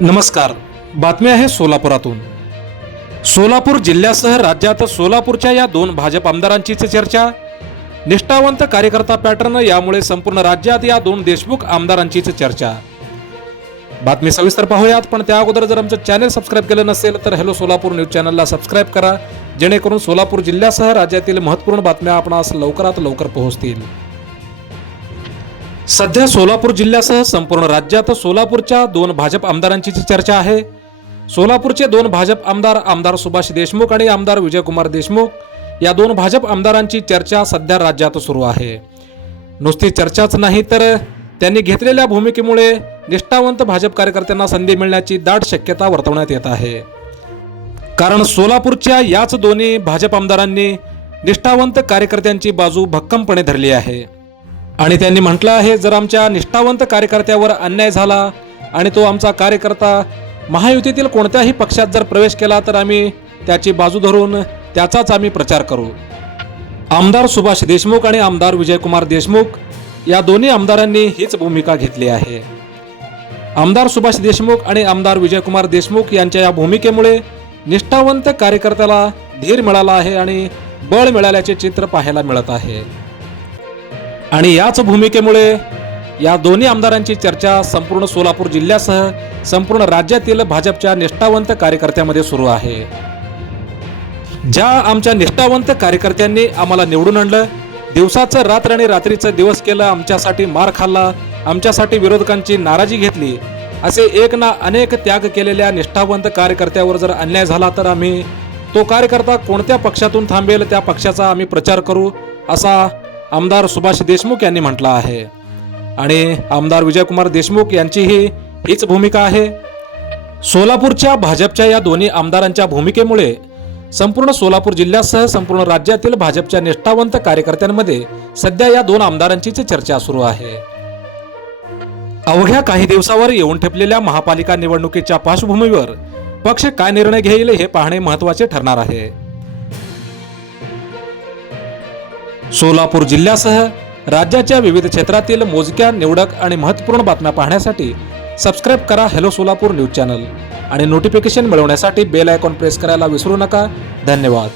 नमस्कार. बातमी आहे सोलापुरातून. सोलापूर जिल्ह्यासह राज्यात सोलापूरच्या या दोन भाजप आमदारांचीच चर्चा. निष्ठावंत कार्यकर्ता पॅटर्न यामुळे संपूर्ण राज्यात या दोन देशमुख आमदारांचीच चर्चा. बातमी सविस्तर पाहूयात पण त्या अगोदर जर आमचं चॅनल सबस्क्राईब केलं नसेल तर हॅलो सोलापूर न्यूज चॅनलला सबस्क्राईब करा. जेणेकरून सोलापूर जिल्ह्यासह राज्यातील महत्त्वपूर्ण बातम्या आपणास लवकरात लवकर पोहोचतील. सध्या सोलापूर जिल्ह्यासह संपूर्ण राज्यात सोलापूरच्या दोन भाजप आमदारांची चर्चा आहे सोलापूरचे दोन भाजप आमदार आमदार सुभाष देशमुख आणि आमदार विजयकुमार देशमुख या दोन भाजप आमदारांची चर्चा सध्या राज्यात सुरू आहे. नुसती चर्चाच नाही तर त्यांनी घेतलेल्या भूमिकेमुळे निष्ठावंत भाजप कार्यकर्त्यांना संधी मिळण्याची दाट शक्यता वर्तवण्यात येत आहे. कारण सोलापूरच्या याच दोन्ही भाजप आमदारांनी निष्ठावंत कार्यकर्त्यांची बाजू भक्कमपणे धरली आहे. आणि त्यांनी म्हटलं आहे जर आमच्या निष्ठावंत कार्यकर्त्यावर अन्याय झाला आणि तो आमचा कार्यकर्ता महायुतीतील कोणत्याही पक्षात जर प्रवेश केला तर आम्ही त्याची बाजू धरून त्याचाच आम्ही प्रचार करू. आमदार सुभाष देशमुख आणि आमदार विजयकुमार देशमुख या दोन्ही आमदारांनी हीच भूमिका घेतली आहे. आमदार सुभाष देशमुख आणि आमदार विजयकुमार देशमुख यांच्या या भूमिकेमुळे निष्ठावंत कार्यकर्त्याला धीर मिळाला आहे आणि बळ मिळाल्याचे चित्र पाहायला मिळत आहे. आणि याच भूमिकेमुळे या दोन्ही आमदारांची चर्चा संपूर्ण सोलापूर जिल्ह्यासह संपूर्ण राज्यातील भाजपच्या निष्ठावंत कार्यकर्त्यामध्ये सुरू आहे. ज्या आमच्या निष्ठावंत कार्यकर्त्यांनी आम्हाला निवडून आणलं दिवसाचं रात्र आणि रात्रीचं दिवस केलं आमच्यासाठी मार खाल्ला आमच्यासाठी विरोधकांची नाराजी घेतली असे एक ना अनेक त्याग केलेल्या निष्ठावंत कार्यकर्त्यावर जर अन्याय झाला तर आम्ही तो कार्यकर्ता कोणत्या पक्षातून थांबेल त्या पक्षाचा आम्ही प्रचार करू असा आमदार सुभाष देशमुख यांनी म्हटलं आहे. आणि आमदार विजयकुमार देशमुख यांचीही हीच भूमिका आहे. सोलापूरच्या भाजपच्या या दोन्ही आमदारांच्या भूमिकेमुळे संपूर्ण सोलापूर जिल्ह्यासह संपूर्ण राज्यातील भाजपच्या निष्ठावंत कार्यकर्त्यांमध्ये सध्या या दोन आमदारांचीच चर्चा सुरू आहे. अवघ्या काही दिवसावर येऊन ठेपलेल्या महापालिका निवडणुकीच्या पार्श्वभूमीवर पक्ष काय निर्णय घेईल हे पाहणे महत्त्वाचे ठरणार आहे. सोलापूर जिल्ह्यासह राज्याच्या विविध क्षेत्रातील मोजक्या निवडक आणि महत्त्वपूर्ण बातम्या पाहण्यासाठी सबस्क्राईब करा हॅलो सोलापूर न्यूज चॅनल आणि नोटिफिकेशन मिळवण्यासाठी बेल आयकॉन प्रेस करायला विसरू नका. धन्यवाद.